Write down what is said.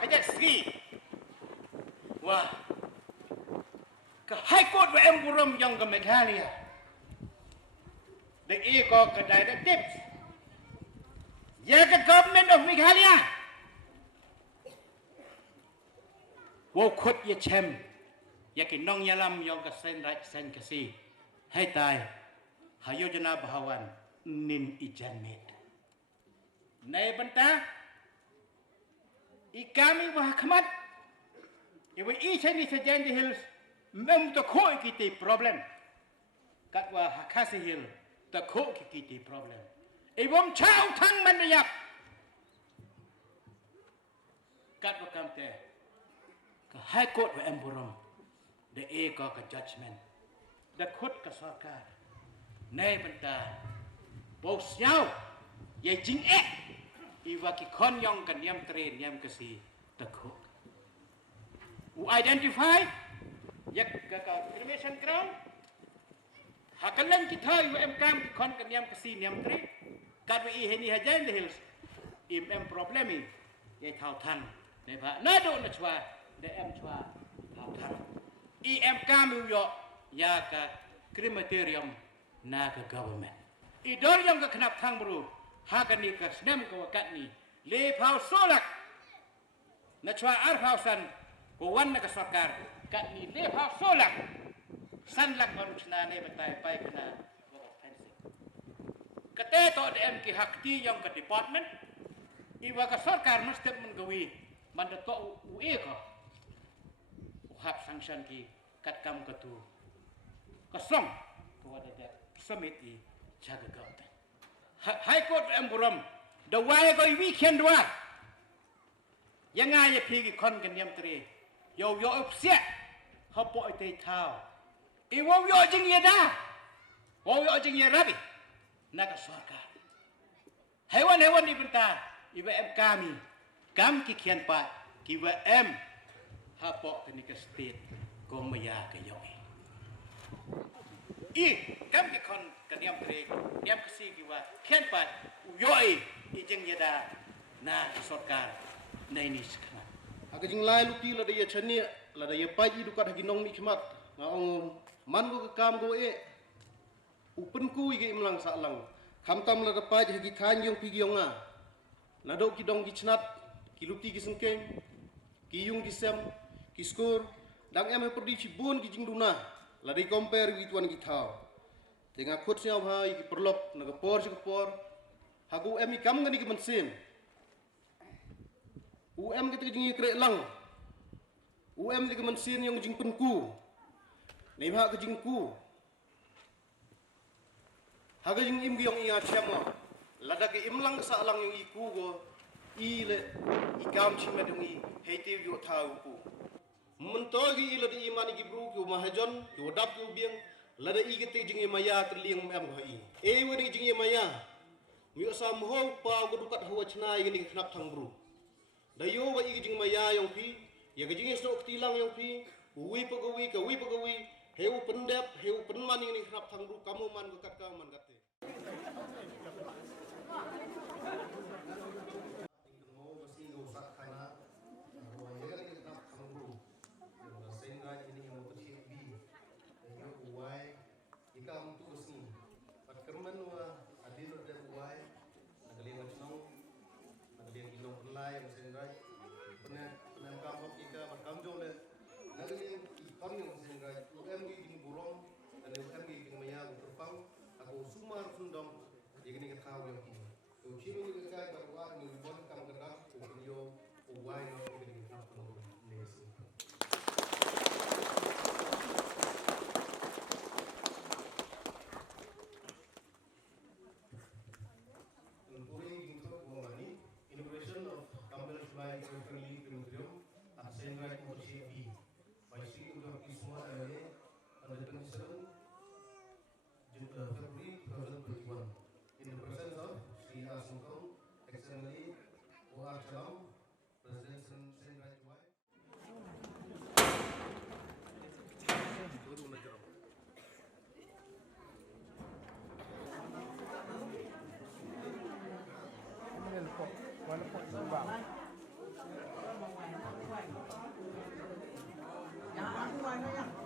kajat segi. Wah, ke High Court wa Emburum yang ke Meghalaya. The iaka ke directives. Ya ke government of Meghalaya. Wo khut ye chem. Ya ke nong yalam yang ke Seinraij sen kasi. Hai tai. Hayojana bahawan nin ijan med. Nay banta. Ikami wah khamat. Iwa isan isa jan di hills. Mem to ko kiti problem. Kat wa hakasi hil to ko kiti problem. Iwam chau thang man yap. Kat wa kamte. Ka High Court wa Emburum. The iaka ka judgment. The court ka sarkar. Nay banta. Bos nyau. Ye jing Iwa ki kon yong kan yam train yam kasi the court. U identify yak ka cremation ground hakalan kita yu kam kon kan yam kasi yam train kad wi heni hajan the hills im problemi ye thau than ne ba na do na chwa de chwa thau than kam yo ya ka crematorium na ka government idor yang ka Khnap Thangbru hakani ka snem ko kat ni le phau solak na chwa san ko wan na ka sarkar kat ni le phau solak san lak baru chna ne batai pai kana offensive kate to de ki hakti yang ka department iwa ka sarkar mesti menggawi man to ue ko hak sanction ki kat kam ka tu ka som ko wada de summit i jaga government High Court Emburum the way go weekend wa yang ai phi kon kan yam tre yo upset ha po te thao I wo yo jing ye da wo yo jing ye rabi na ka sarkar hewan ni benta iwa kami kam ki khian pa ki wa ha po ni ka state ko maya ka yo kam ki kon kan yam tre yam kasi ki wa khian pa yo I jing ye da na ka sarkar nei ni skana aga jing lai luti la de ye chani la de ye pai du kat ginong ni khmat na ong man go kam go upen ku ge imlang sa lang kham tam la de pai gi than yong pi yong a na do ki dong gi chnat ki luti gi sengkeng ki yung gi sem ki skor dang perdi chi bun gi jing duna la de compare gi tuan gi thao tenga khut sia bhai gi perlok na ga por si por hagu i kam ngani gi mansim kita jing Iatreilang di kemensin yang jing penku nei ha ke jing ku ha ke jing im giong ia chama lada ke imlang sa lang yung iku go le ikam chima dong I hete yo thau ku mentogi ila di imani gi bru ku mahajon yo dap ku biang lada I ke te jing maya terliang mem go I wori jing maya mi osam ho pa go dukat ho chna I ni Khnap Thangbru dayo wa igi jing maya yang pi ya gajing esok tilang yang pi wi pagawi heu pendep heu penman ini Khnap Thangbru kamu man bekat ka man kate mau mesti go sak kana ho ya ni Khnap Thangbru yang Seinraij ini Mowtyrshah bi yo uai ikam tu usni pat kerman wa adil de uai nagaling nong nagaling ginong pelai Seinraij pernah kampung kita berkamjong le nagaling ikon yang Seinraij gi gini burong dan gi gini maya terpang aku sumar sundong ya gini ke tahu yang ini tu chimi ni kai barwa ni bon kam gerak yo uai no gini apa nesi inauguration of Kambel Shullai at Seinraij Mowtyrshah by Sri Dr. Isma on the 27th February 2021 in the presence of Sri Asungkong, Excellency Iatreilang, President Seinraij Mowtyrshah. Wala po, saya.